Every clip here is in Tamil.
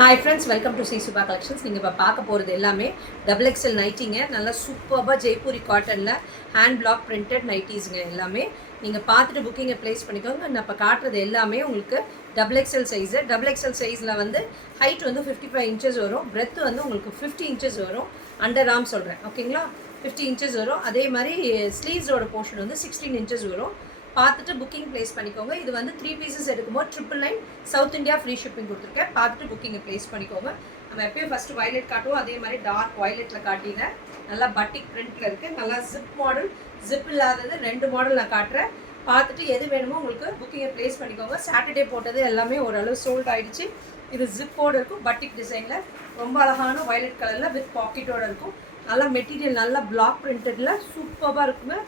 Hi friends, welcome to Sri Subha collections. நீங்கள் இப்போ பார்க்க போகிறது எல்லாமே டபுள் எக்ஸல் நைட்டிங்க. நல்லா சூப்பராக ஜெய்ப்பூரி காட்டனில் ஹேண்ட் பிளாக் பிரிண்டட் நைட்டிஸுங்க. எல்லாமே நீங்கள் பார்த்துட்டு புக்கிங்கை ப்ளேஸ் பண்ணிக்கோங்க. நான் இப்போ காட்டுறது எல்லாமே உங்களுக்கு double XL size. Double XL சைஸில் வந்து ஹைட் வந்து 55 இன்ச்சஸ் வரும். பிரெத் வந்து உங்களுக்கு 50 இன்ச்சஸ் வரும். அண்டர் ஆர்ம் சொல்கிறேன், ஓகேங்களா? 50 இன்ச்சஸ் வரும். அதே மாதிரி ஸ்லீவ்ஸோட போர்ஷன் வந்து 16 இன்ச்சஸ் வரும். பார்த்துட்டு புக்கிங் ப்ளேஸ் பண்ணிக்கோங்க. இது வந்து 3 பீசஸ் எடுக்கும்போது 999 சவுத் இந்தியா ஃப்ரீ ஷிப்பிங் கொடுத்துருக்கேன். பார்த்துட்டு புக்கிங்கை ப்ளேஸ் பண்ணிக்கோங்க. நம்ம எப்பயும் ஃபஸ்ட்டு வயலட் காட்டுவோம். அதே மாதிரி டார்க் வயலட்டில் காட்டினேன். நல்லா பட்டிக் பிரிண்டில் இருக்குது. நல்லா ஜிப் மாடல், ஜிப் இல்லாதது 2 மாடல் நான் காட்டுறேன். பார்த்துட்டு எது வேணுமோ உங்களுக்கு புக்கிங்கை ப்ளேஸ் பண்ணிக்கோங்க. சாட்டர்டே போட்டது எல்லாமே ஓரளவு சோல்ட் ஆகிடுச்சு. இது ஜிப்போடு இருக்கும், பட்டிக் டிசைனில் ரொம்ப அழகான வயலட் கலரில் வித் பாக்கெட்டோடு இருக்கும். நல்லா மெட்டீரியல் நல்லா பிளாக் பிரிண்டடில் சூப்பராக இருக்குங்க.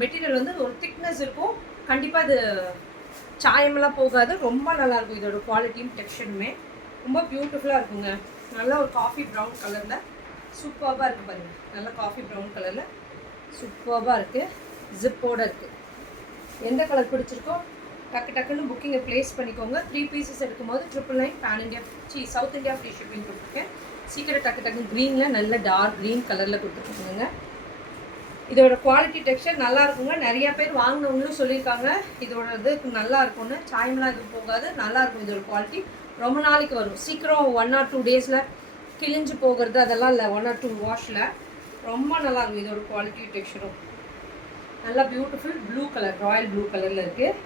மெட்டீரியல் வந்து ஒரு திக்னஸ் இருக்கும். கண்டிப்பாக இது சாயமெல்லாம் போகாது. ரொம்ப நல்லாயிருக்கும். இதோட குவாலிட்டியும் டெக்ஸ்சருமே ரொம்ப பியூட்டிஃபுல்லாக இருக்குங்க. நல்லா ஒரு காஃபி ப்ரௌன் கலரில் சூப்பராக இருக்குது பாருங்கள். நல்லா காஃபி ப்ரௌன் கலரில் சூப்பராக இருக்குது. ஜிப்போடு இருக்குது. எந்த கலர் பிடிச்சிருக்கோ டக்குன்னு புக்கிங்கை ப்ளேஸ் பண்ணிக்கோங்க. 3 பீசஸ் எடுக்கும்போது 999 pan India south India free shipping கொடுத்துருக்கேன். சீக்கிரம் டக்கு க்ரீனில் நல்ல டார்க் க்ரீன் கலரில் கொடுத்துருக்கோங்க. இதோட குவாலிட்டி டெக்ஸ்சர் நல்லா இருக்குங்க. நிறையா பேர் வாங்கினவங்களும் சொல்லியிருக்காங்க இதோட இது நல்லா இருக்கும்னு. சாயம்லாம் இது போகாது, நல்லாயிருக்கும். இதோட குவாலிட்டி ரொம்ப நாளைக்கு வரும். சீக்கிரம் 1 or 2 டேஸில் கிழிஞ்சு போகிறது அதெல்லாம் இல்லை. 1 or 2 வாஷில் ரொம்ப நல்லாயிருக்கும். இதோட குவாலிட்டி டெக்ஸ்சரும் நல்லா beautiful blue colour, Royal blue கலரில் இருக்குது.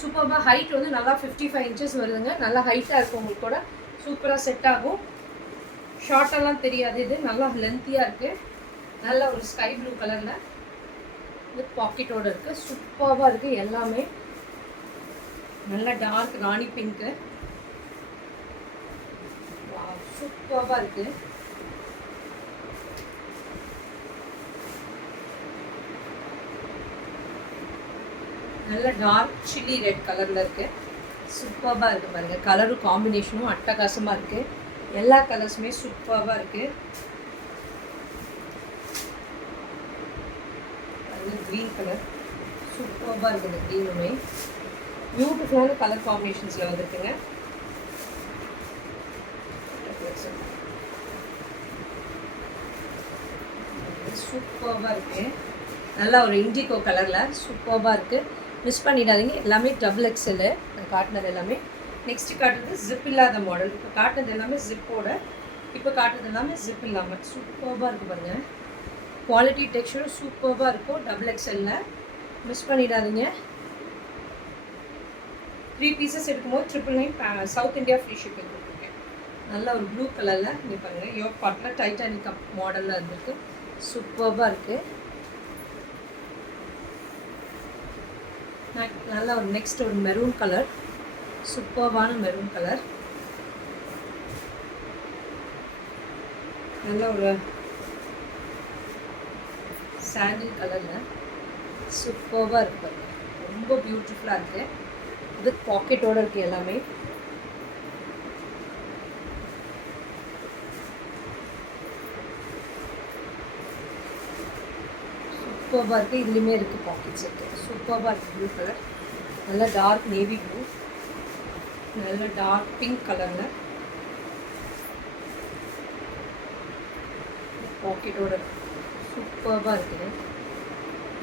சூப்பராக ஹைட் வந்து நல்லா 55 இன்ச்சஸ் வருதுங்க. நல்லா ஹைட்டாக இருக்கும். உங்களுக்கு கூட சூப்பராக செட் ஆகும். ஷார்ட்டெல்லாம் தெரியாது. இது நல்லா லென்த்தியாக இருக்குது. நல்ல ஒரு ஸ்கை ப்ளூ கலரில் வித் பாக்கெட்டோடு இருக்குது. சூப்பராக இருக்குது. எல்லாமே நல்ல டார்க் ராணி பிங்க்கு சூப்பராக இருக்குது. நல்ல டார்க் சில்லி ரெட் கலரில் இருக்குது. சூப்பராக இருக்குது பாருங்கள். கலரும் காம்பினேஷனும் அட்டகாசமாக இருக்குது. எல்லா கலர்ஸுமே சூப்பராக இருக்குது. க்ரீன் கலர் சூப்பராக இருக்குது. க்ரீனுமே பியூட்டிஃபுல்லான கலர் காம்பினேஷன்ஸில் வந்துருக்குங்க. சூப்பராக இருக்குது. நல்லா ஒரு இண்டிகோ கலரில் சூப்பராக இருக்குது. மிஸ் பண்ணிடாதீங்க. எல்லாமே டபுள் எக்ஸல் நான் காட்டினது எல்லாமே. நெக்ஸ்ட்டு காட்டுறது ஜிப் இல்லாத மாடல். இப்போ காட்டினது எல்லாமே ஜிப்போட, இப்போ காட்டுறது எல்லாமே ஜிப் இல்லாமல் சூப்பராக இருக்குது பாருங்கள். குவாலிட்டி டெக்ஸ்சரும் சூப்பராக இருக்கும். டபுள் எக்ஸலில் மிஸ் பண்ணிடாதீங்க. 3 பீசஸ் எடுக்கும்போது 999 சவுத் இந்தியா ஃப்ரீ ஷிப்பிங் கொடுத்துருக்கேன். நல்ல ஒரு ப்ளூ கலரில் இங்கே பாருங்கள். யோக் பாட்டில் டைட்டானிக் கப் மாடலில் இருந்திருக்கு. சூப்பராக இருக்குது. நல்ல ஒரு நெக்ஸ்ட் ஒரு மெரூன் கலர், சூப்பரான மெரூன் கலர். நல்ல ஒரு சாண்டில் கலரில் சூப்பராக இருக்குது. ரொம்ப பியூட்டிஃபுல்லாக இருக்குது. வித் பாக்கெட்டோடு இருக்குது. எல்லாமே சூப்பராக இருக்குது. இதுலேயுமே இருக்குது, பாக்கெட்ஸ் இருக்குது. சூப்பராக இருக்குது. ப்ளூ கலர், நல்ல டார்க் நேவி ப்ளூ, நல்ல டார்க் பிங்க் கலரில் பாக்கெட்டோடு சூப்பராக இருக்குது.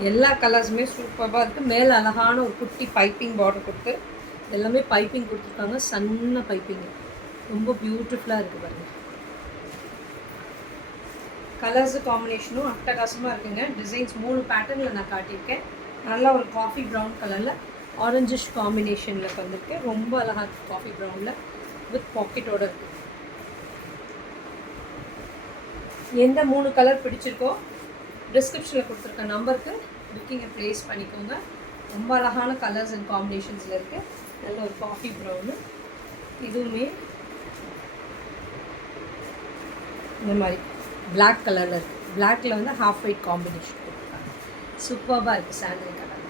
எல்லா கலர்ஸுமே சூப்பராக இருக்குது. மேலே அழகான ஒரு குட்டி பைப்பிங் பார்டர் கொடுத்து எல்லாமே பைப்பிங் கொடுத்துருக்காங்க. சன்ன பைப்பிங் ரொம்ப பியூட்டிஃபுல்லாக இருக்குது பாருங்கள். கலர்ஸு காம்பினேஷனும் அட்டகாசமாக இருக்குங்க. டிசைன்ஸ் 3 பேட்டர்னில் நான் காட்டியிருக்கேன். நல்லா ஒரு காஃபி ப்ரௌன் கலரில் ஆரஞ்சிஷ் காம்பினேஷனில் வந்திருக்கேன். ரொம்ப அழகாக இருக்குது. காஃபி ப்ரௌனில் வித் பாக்கெட்டோடு இருக்குது. எந்த 3 கலர் பிடிச்சிருக்கோ டிஸ்கிரிப்ஷனில் கொடுத்துருக்க நம்பருக்கு புக்கிங்கை ப்ளேஸ் பண்ணிக்கோங்க. ரொம்ப அழகான கலர்ஸ் அண்ட் காம்பினேஷன்ஸில் இருக்குது. நல்ல ஒரு காஃபி ப்ரௌனு, இதுவுமே இந்த மாதிரி பிளாக் கலரில் இருக்குது. பிளாக்கில் வந்து ஹாஃப் ஒயிட் காம்பினேஷன் கொடுத்துருக்காங்க. சூப்பராக இருக்குது. சாண்டில் கலர்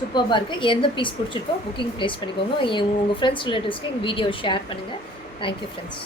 சூப்பராக இருக்குது. எந்த பீஸ் பிடிச்சிருக்கோ புக்கிங் ப்ளேஸ் பண்ணிக்கோங்க. உங்கள் ஃப்ரெண்ட்ஸ் ரிலேட்டிவ்ஸ்க்கு எங்கள் வீடியோவை ஷேர் பண்ணுங்கள். Thank you friends.